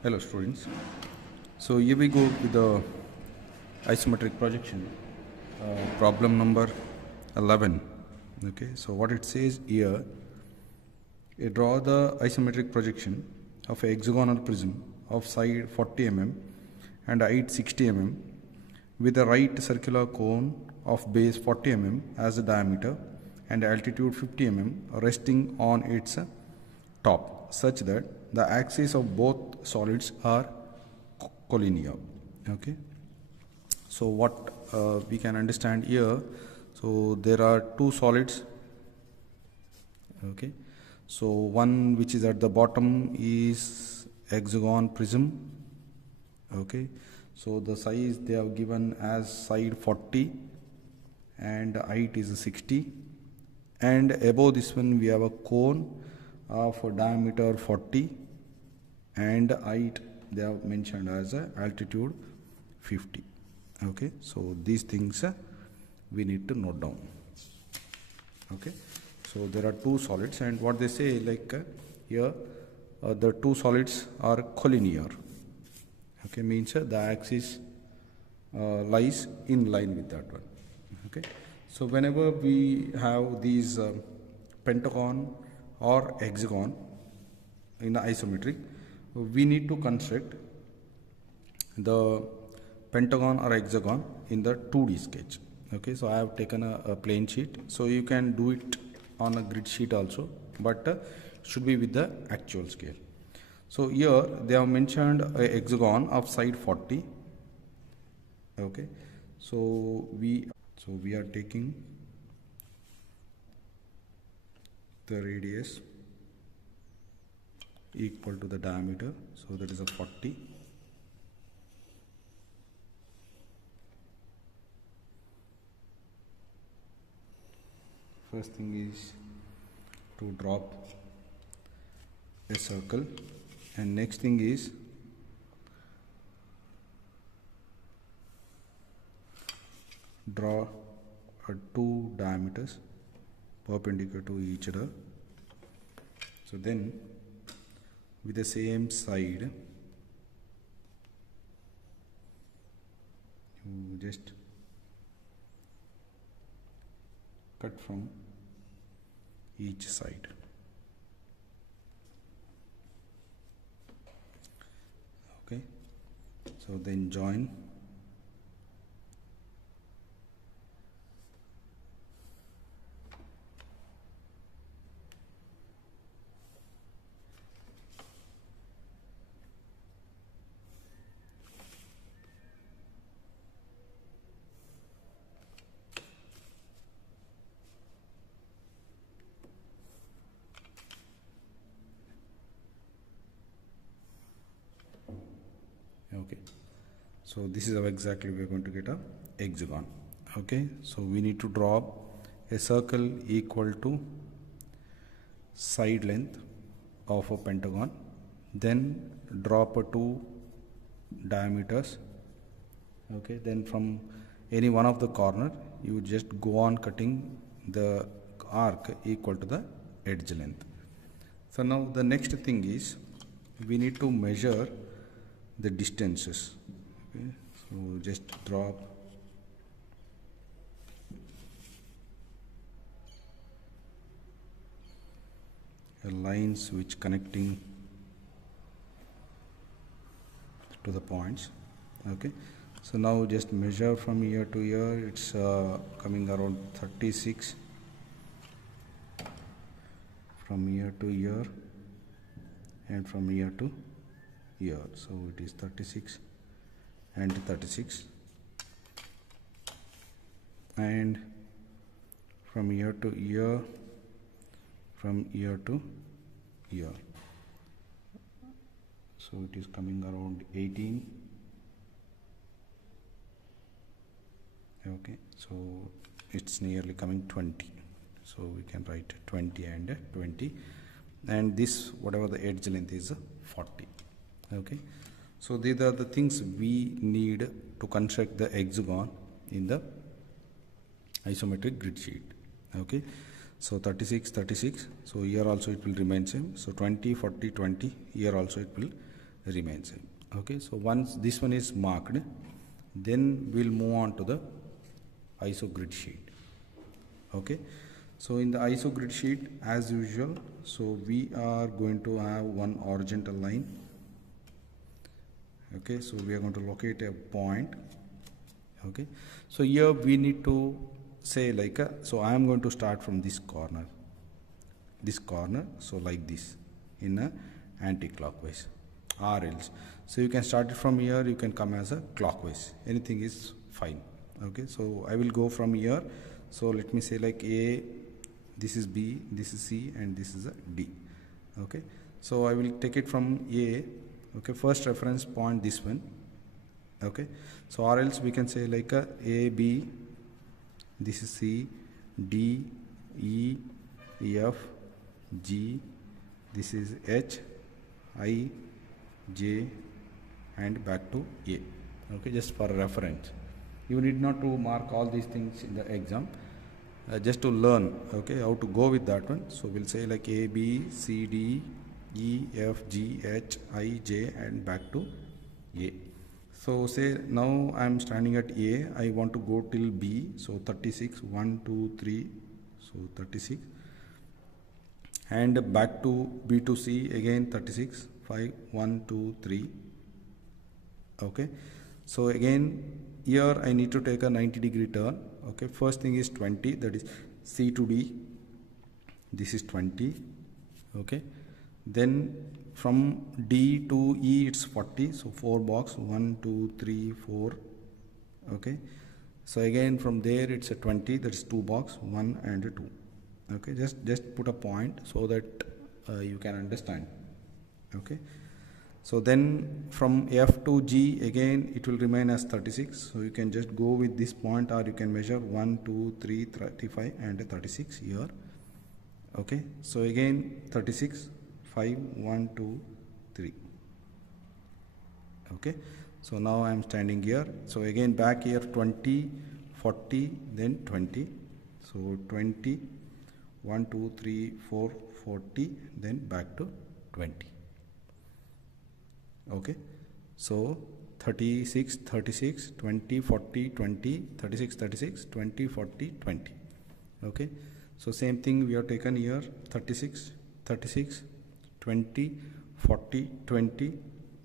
Hello students. So here we go with the isometric projection, problem number 11. Okay, so what it says here, draw the isometric projection of a hexagonal prism of side 40 mm and height 60 mm with a right circular cone of base 40 mm as the diameter and altitude 50 mm resting on its top, such that the axes of both solids are collinear. Okay, so what we can understand here, so there are two solids. Okay, so one which is at the bottom is hexagon prism. Okay, so the size they have given as side 40 and height is 60, and above this one we have a cone of diameter 40 and height they have mentioned as altitude 50. Okay, so these things we need to note down. Okay, so there are two solids, and what they say, like here the two solids are collinear. Okay, means the axis lies in line with that one. Okay, so whenever we have these pentagon or hexagon in the isometric, we need to construct the pentagon or hexagon in the 2D sketch. Okay, so I have taken a plain sheet, so you can do it on a grid sheet also, but should be with the actual scale. So here they have mentioned a hexagon of side 40. Okay, so we are taking the radius equal to the diameter, so that is a 40. First thing is to drop a circle, and next thing is draw two diameters perpendicular to each other. So then with the same side you just cut from each side. Okay, so then join. Okay, so this is how exactly we are going to get a hexagon. Okay, so we need to draw a circle equal to side length of a pentagon, then drop a two diameters. Okay, then from any one of the corner you just go on cutting the arc equal to the edge length. So now the next thing is we need to measure the distances. Okay, so just drop a lines which connecting to the points. Okay, so now just measure from here to here, it's coming around 36, from here to here, and from here to here, so it is 36 and 36, and from here to here, from here to here, so it is coming around 18. Okay, so it's nearly coming 20, so we can write 20 and 20, and this whatever the edge length is 40. Okay, so these are the things we need to construct the hexagon in the isometric grid sheet. Okay, so 36, so here also it will remain same, so 20, 40, 20, here also it will remains same. Okay, so once this one is marked, then we'll move on to the ISO grid sheet. Okay, so in the ISO grid sheet, as usual, so we are going to have one horizontal line. Okay, so we are going to locate a point. Okay, so here we need to say like so I am going to start from this corner, so like this in a anti-clockwise, or else so you can start it from here, you can come as a clockwise, anything is fine. Okay, so I will go from here. So let me say like A, this is B, this is C, and this is a D. Okay, so I will take it from A. Okay, first reference point this one. Okay, so or else we can say like A, B, this is C, D, E, F, G, this is H, I, J, and back to A. Okay, just for reference. You need not to mark all these things in the exam, just to learn, okay, how to go with that one. So we'll say like A, B, C, D, E, F, G, H, I, J, and back to A. So say now I am standing at A, I want to go till B, so 36, 1, 2, 3, so 36, and back to B to C again 36, 5, 1, 2, 3. Okay, so again here I need to take a 90-degree turn. Okay, first thing is 20, that is C to D, this is 20. Okay, then from D to E it's 40, so 4 box, 1, 2, 3, 4. Okay, so again from there it's a 20, that's 2 box, 1 and 2. Okay, just put a point so that you can understand. Okay, so then from F to G again it will remain as 36, so you can just go with this point, or you can measure 1, 2, 3, 35 and 36 here. Okay, so again 36, 5, 1, 2, 3. Okay, so now I am standing here. So again back here 20, 40, then 20. So 20, 1, 2, 3, 4, 40, then back to 20. Okay, so 36, 36, 20, 40, 20, 36, 36, 20, 40, 20. Okay, so same thing we have taken here, 36, 36, 20, 40, 20,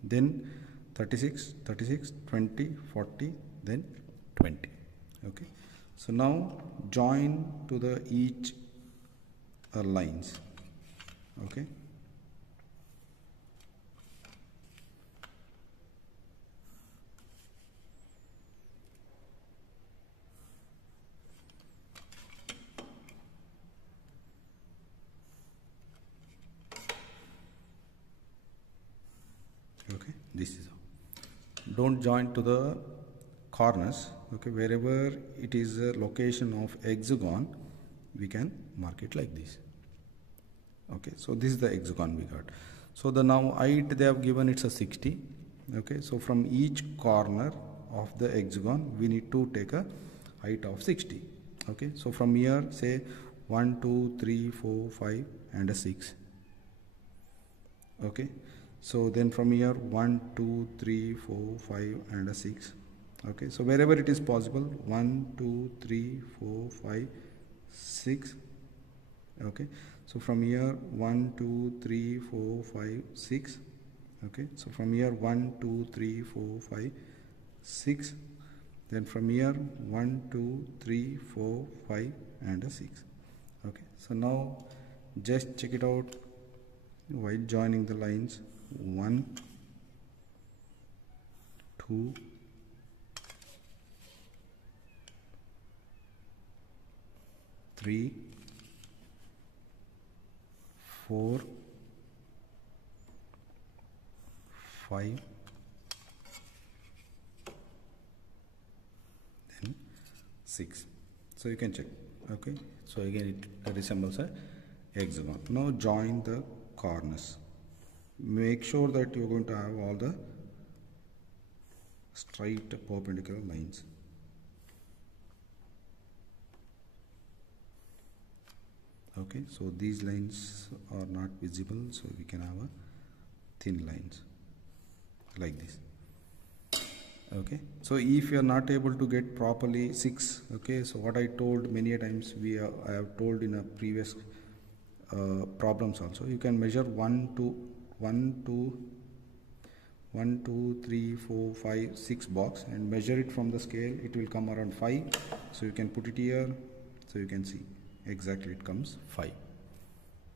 then 36, 36, 20, 40, then 20. Okay, so now join to the each lines. Okay, okay, this is how. Don't join to the corners. Okay, wherever it is a location of hexagon, we can mark it like this. Okay, so this is the hexagon we got. So the now height they have given, it's a 60. Okay, so from each corner of the hexagon we need to take a height of 60. Okay, so from here say 1, 2, 3, 4, 5 and a 6. Okay, so then from here 1, 2, 3, 4, 5 and a 6. Okay, so wherever it is possible, 1, 2, 3, 4, 5, 6. Okay, so from here 1, 2, 3, 4, 5, 6. Okay, so from here 1, 2, 3, 4, 5, 6. Then from here 1, 2, 3, 4, 5 and a 6. Okay, so now just check it out while joining the lines. 1, 2, 3, 4, 5, then 6. So you can check. Okay, so again it resembles a hexagon. Now join the corners. Make sure that you're going to have all the straight perpendicular lines. Okay, so these lines are not visible, so we can have a thin lines. like this. Okay, so if you are not able to get properly 6, okay, so what I told many a times, I have told in a previous problems also, you can measure 1 2 3 4 5 6 box and measure it from the scale. It will come around 5, so you can put it here, so you can see exactly it comes 5.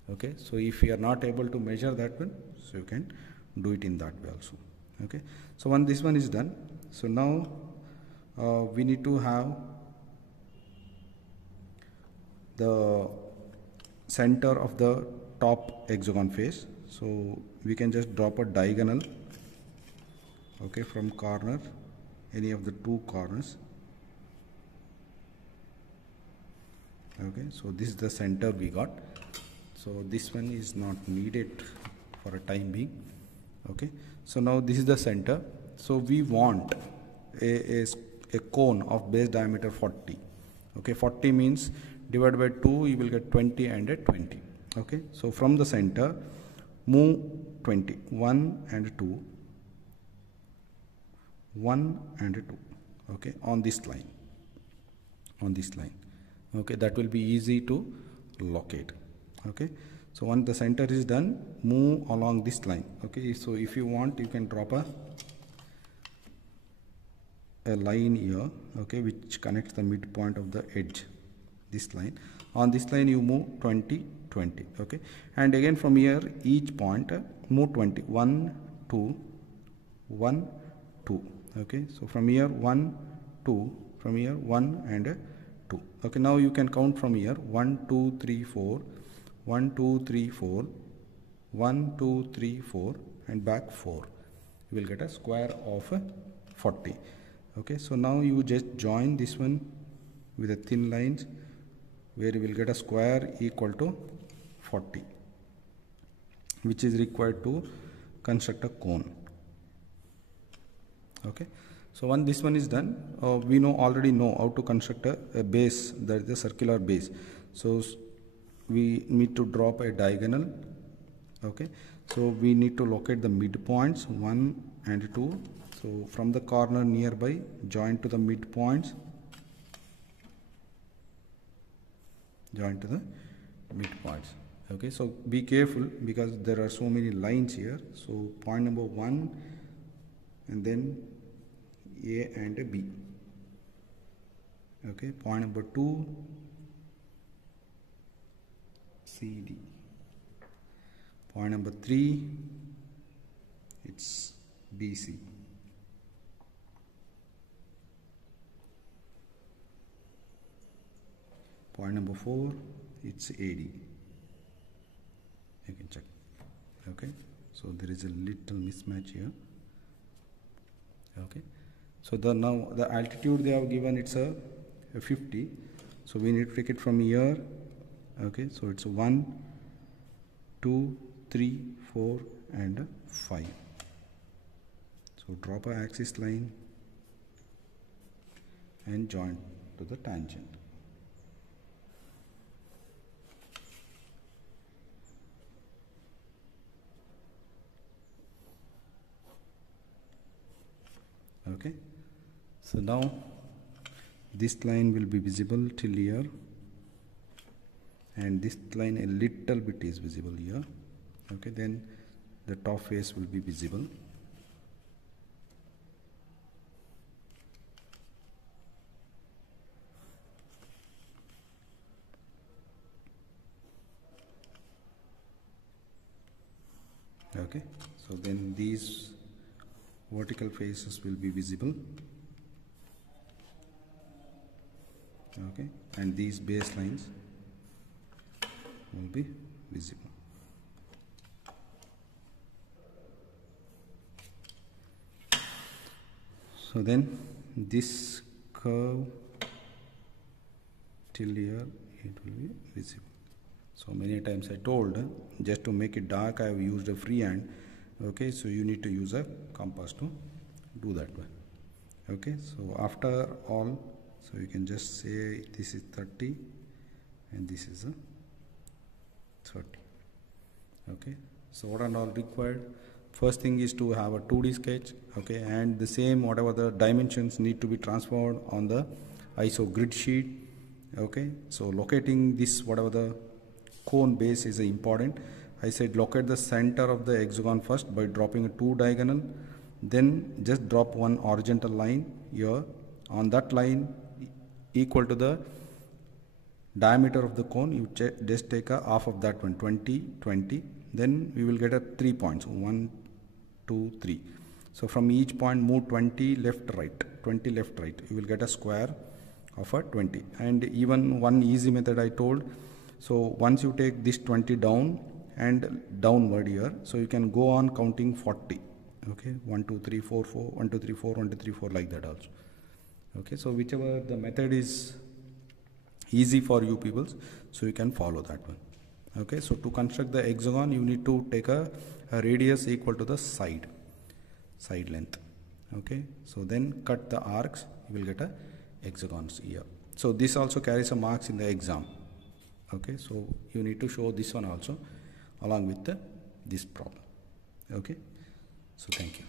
Okay, so if you are not able to measure that one, so you can do it in that way also. Okay, so when this one is done, so now we need to have the center of the top hexagon face, so we can just drop a diagonal, okay, from corner, any of the two corners. Okay, so this is the center we got, so this one is not needed for a time being. Okay, so now this is the center, so we want a cone of base diameter 40. Okay, 40 means divided by 2 you will get 20 and a 20. Okay, so from the center move 20, 1 and 2, 1 and 2, okay, on this line, okay, that will be easy to locate. Okay, so once the center is done, move along this line. Okay, so if you want, you can drop a line here, okay, which connects the midpoint of the edge, this line. On this line you move 20 20, okay, and again from here each point move 20, 1 2 1 2, okay, so from here 1 2, from here 1 and 2. Okay, now you can count from here 1 2 3 4, 1 2 3 4, 1 2 3 4 and back 4. You will get a square of 40. Okay, so now you just join this one with a thin lines, where you will get a square equal to 40, which is required to construct a cone. Okay, so when this one is done, we already know how to construct a base, that is the circular base. So we need to drop a diagonal. Okay, so we need to locate the midpoints 1 and 2. So from the corner nearby, join to the midpoints, okay, so be careful because there are so many lines here. So point number 1 and then A and B. Okay, point number 2 C D. Point number 3 it's B C. Point number 4 it's AD. You can check. Okay, so there is a little mismatch here. Okay, so now the altitude they have given, it's a 50, so we need to take it from here. Okay, so it's 1 2 3 4 and 5. So drop a axis line and join to the tangent. Okay, so now this line will be visible till here, and this line a little bit is visible here. Okay, then the top face will be visible. Okay, so then these vertical faces will be visible. Okay, and these base lines will be visible. So then this curve till here it will be visible. So many times I told, just to make it dark I have used a freehand. Okay, so you need to use a compass to do that one. Okay, so after all, so you can just say this is 30 and this is a 30. Okay, so what are all required? first thing is to have a 2D sketch, okay, and the same whatever the dimensions need to be transferred on the ISO grid sheet, okay. So locating this whatever the cone base is important. I said locate the center of the hexagon first by dropping a 2 diagonal, then just drop one horizontal line here. On that line equal to the diameter of the cone, you just take a half of that one, 20, 20. Then we will get a 3 points, 1, 2, 3. So from each point move 20 left right, 20 left right. You will get a square of a 20. And even one easy method I told. So once you take this 20 down and downward here, so you can go on counting 40. Okay, 1, 2, 3, 4, 4, 1, 2, 3, 4, 1, 2, 3, 4, like that also. Okay, so whichever the method is easy for you peoples, so you can follow that one. Okay, so to construct the hexagon, you need to take a radius equal to the side length. Okay, so then cut the arcs, you will get a hexagons here. So this also carries a marks in the exam. Okay, so you need to show this one also along with this problem. Okay, so thank you.